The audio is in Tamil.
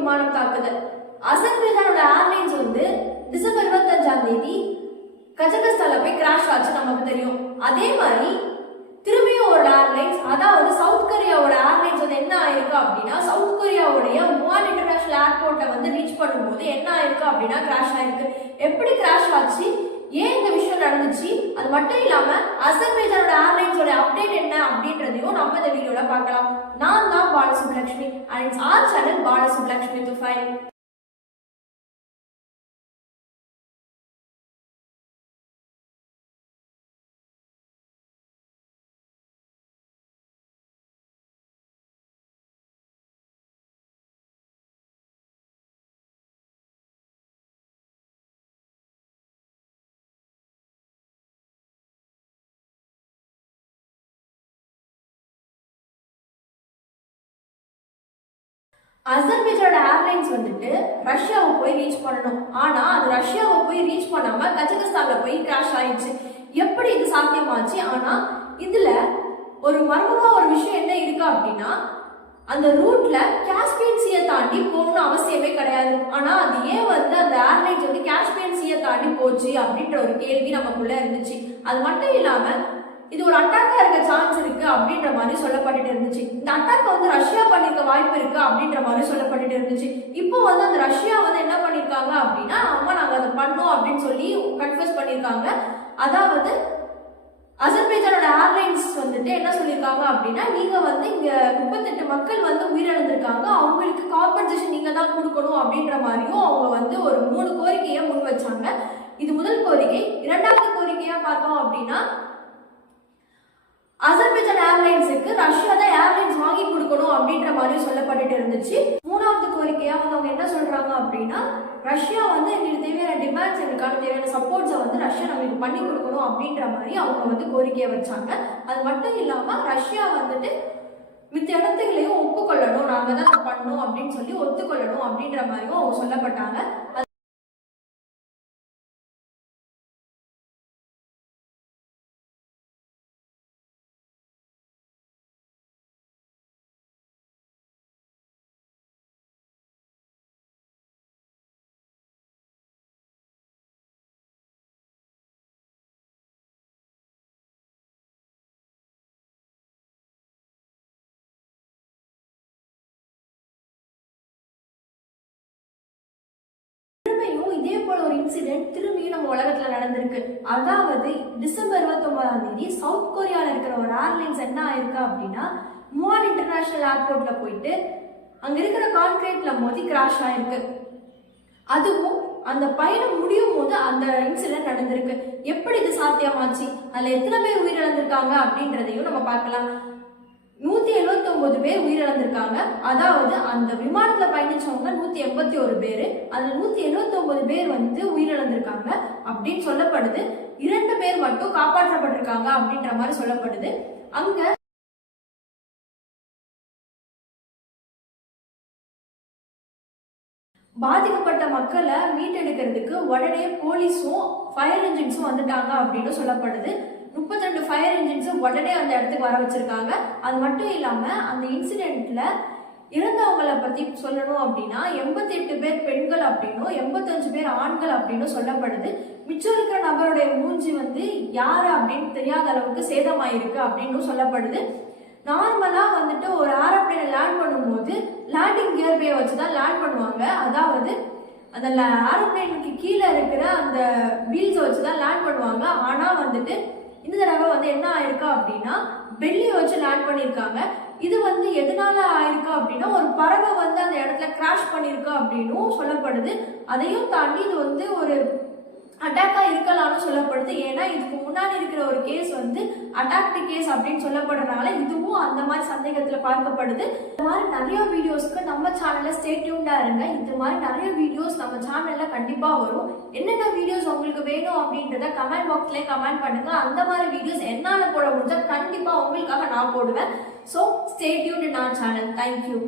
விமானம் தாக்குதல். அசர்பைஜானோட ஏர்லைன்ஸ் வந்து டிசம்பர் 25ஆம் தேதி கஜகஸ்தான்ல போய் கிராஷ் ஆச்சு, நமக்கு தெரியும். அதே மாதிரி திரும்பியும் ஒரு ஏர்லைன்ஸ், அதாவது சவுத் கொரியாவோட ஏர்லைன்ஸ் வந்து என்ன ஆயிருக்கு அப்படின்னா, சவுத் கொரியாவுடைய முவான் இன்டர்நேஷனல் ஏர்போர்ட்டை வந்து ரீச் பண்ணும்போது என்ன ஆயிருக்கு அப்படின்னா கிராஷ் ஆயிருக்கு. எப்படி கிராஷ் ஆச்சு, ஏன் இந்த விஷயம் நடந்துச்சு, அது மட்டும் இல்லாம அசர்பைஜானோட ஏர்லைன்ஸோட அப்டேட் என்ன அப்படின்றதையும் நம்ம இந்த வீடியோல பார்க்கலாம். நான் தான் Balasublakshmi and it's our channel Balasublakshmi Tufail. அசர்பைஜானோட ஏர்லைன்ஸ் வந்துட்டு ரஷ்யாவை போய் ரீச் பண்ணணும். ஆனா அது ரஷ்யாவை போய் ரீச் பண்ணாம கஜகஸ்தான்ல போய் கிராஷ் ஆயிடுச்சு. எப்படி இது சாத்தியமாச்சு? ஆனா இதுல ஒரு மர்மமா ஒரு விஷயம் என்ன இருக்கு அப்படின்னா, அந்த ரூட்ல காஸ்பியன் சீயை தாண்டி போகணும்னு அவசியமே கிடையாது. ஆனா அது ஏன் வந்து அந்த ஏர்லைன்ஸ் வந்து காஸ்பியன் சீயை தாண்டி போச்சு அப்படின்ற ஒரு கேள்வி நமக்குள்ள இருந்துச்சு. அது மட்டும் இல்லாம இது ஒரு அட்டாக்கா இருக்க சான்ஸ் இருக்கு அப்படின்ற மாதிரி சொல்லப்பட்டு இருந்துச்சு. இந்த அட்டாக் வந்து ரஷ்யா பண்ணிருக்க வாய்ப்பு இருக்கு அப்படின்ற மாதிரி சொல்லப்பட்டு இருந்துச்சு. இப்போ வந்து அந்த ரஷ்யா வந்து என்ன பண்ணிருக்காங்க அப்படின்னா, அம்மா நாங்க அதை பண்ணோம் அப்படின்னு சொல்லி கன்ஃபர்ஸ் பண்ணிருக்காங்க. அதாவது அசர்பைஜானோட ஏர்லைன்ஸ் வந்துட்டு என்ன சொல்லியிருக்காங்க அப்படின்னா, நீங்க வந்து இங்க 38 மக்கள் வந்து உயிரிழந்திருக்காங்க, அவங்களுக்கு காம்பன்சேஷன் நீங்க தான் கொடுக்கணும் அப்படின்ற மாதிரியும் அவங்க வந்து ஒரு 3 கோரிக்கையை முன் வச்சாங்க. இது முதல் கோரிக்கை. இரண்டாவது கோரிக்கையா பார்த்தோம் அப்படின்னா, அசர்பைஜான் ஏர்லைன்ஸுக்கு ரஷ்யா தான் ஏர்லைன்ஸ் வாங்கி கொடுக்கணும் அப்படின்ற மாதிரி சொல்லப்பட்டு இருந்துச்சு. மூணாவது கோரிக்கையா வந்து அவங்க என்ன சொல்றாங்க அப்படின்னா, ரஷ்யா வந்து எங்களுக்கு தேவையான டிமாண்ட்ஸ், எங்களுக்கான தேவையான சப்போர்ட்ஸை வந்து ரஷ்யா நம்மளுக்கு பண்ணி கொடுக்கணும் அப்படின்ற மாதிரி அவங்க வந்து கோரிக்கையை வச்சாங்க. அது மட்டும் இல்லாம ரஷ்யா வந்துட்டு மித்த இடத்துகளையும் ஒப்புக்கொள்ளணும், நாங்க தான் பண்ணணும் அப்படின்னு சொல்லி ஒத்துக்கொள்ளணும் அப்படின்ற மாதிரியும் அவங்க சொல்லப்பட்டாங்க. இதே போல ஒரு இன்சிடென்ட் திரும்பியும் நம்ம உலகத்துல நடந்திருக்கு. அதாவது டிசம்பர் 29ஆம் தேதி சவுத் கொரியால இருக்கிற ஒரு ஏர்லைன்ஸ் என்ன ஆயிருக்கு அப்படின்னா, முவான் இன்டர்நேஷனல் ஏர்போர்ட்ல போயிட்டு அங்க இருக்கிற கான்கிரீட்ல மோதி கிராஷ் ஆயிருக்கு. அதுவும் அந்த பயணம் முடியும் போது அந்த இன்சிடென்ட் நடந்திருக்கு. எப்படி இது சாத்தியமாச்சு, அதுல எத்தனை பேர் உயிரிழந்திருக்காங்க அப்படின்றதையும் நம்ம பார்க்கலாம். 179 பேர் உயிரிழந்திருக்காங்க. அதாவது அந்த விமானத்துல பயணிச்சவங்க 181 பேரு, அதுல 179 பேர் வந்து உயிரிழந்திருக்காங்க அப்படின்னு சொல்லப்படுது. 2 பேர் மட்டும் காப்பாற்றப்பட்டிருக்காங்க அப்படின்ற மாதிரி சொல்லப்படுது. அங்க பாதிக்கப்பட்ட மக்களை மீட்டெடுக்கிறதுக்கு உடனே போலீஸும் ஃபயர் என்ஜின்ஸும் வந்துட்டாங்க அப்படின்னு சொல்லப்படுது. 32 ஃபயர் என்ஜின்ஸ் உடனே அந்த இடத்துக்கு வர வச்சிருக்காங்க. அது மட்டும் இல்லாம அந்த இன்சிடென்ட்ல இறந்தவங்களை பத்தி சொல்லணும் அப்படின்னா 88 பேர் பெண்கள் அப்படின்னும் 85 பேர் ஆண்கள் அப்படின்னு சொல்லப்படுது. மிச்சம் இருக்கிற நபருடைய மூஞ்சி வந்து யாரு அப்படின்னு தெரியாத அளவுக்கு சேதமாயிருக்கு அப்படின்னு சொல்லப்படுது. நார்மலா வந்துட்டு ஒரு ஏரோப்ளேனை லேண்ட் பண்ணும்போது லேண்டிங் கியர்பே வச்சுதான் லேண்ட் பண்ணுவாங்க. அதாவது அந்த ஏரோப்ளேனுக்கு கீழே இருக்கிற அந்த வீல்ஸ் வச்சுதான் லேண்ட் பண்ணுவாங்க. ஆனா வந்துட்டு இந்த தடவை வந்து என்ன ஆயிருக்கு அப்படின்னா, பெல்லியை வச்சு லேண்ட் பண்ணியிருக்காங்க. இது வந்து எதனால ஆயிருக்கு அப்படின்னா, ஒரு பறவை வந்து அந்த இடத்துல கிராஷ் பண்ணிருக்கு அப்படின்னு சொல்லப்படுது. அதையும் தாண்டி இது வந்து ஒரு அட்டாக்கா இருக்கலாம்னு சொல்லப்படுது. ஏன்னா இதுக்கு முன்னாடி இருக்கிற ஒரு கேஸ் வந்து அட்டாக்டு கேஸ் அப்படின்னு சொல்லப்படுறதுனால இதுவும் அந்த மாதிரி சந்தேகத்துல பார்க்கப்படுது. இந்த மாதிரி நிறைய வீடியோஸ்க்கு நம்ம சேனல்ல ஸ்டே டியூன்டா இருங்க. இந்த மாதிரி நிறைய வீடியோஸ் நம்ம சேனல்ல கண்டிப்பா வரும். என்னென்ன வீடியோஸ் உங்களுக்கு வேணும் அப்படின்றத கமெண்ட் பாக்ஸ்ல கமெண்ட் பண்ணுங்க. அந்த மாதிரி வீடியோஸ் என்னால போட முடிஞ்சா கண்டிப்பா உங்களுக்காக நான் போடுவேன். ஸோ ஸ்டே டியூன்ட் இன் ஆர் சேனல். தேங்க்யூ.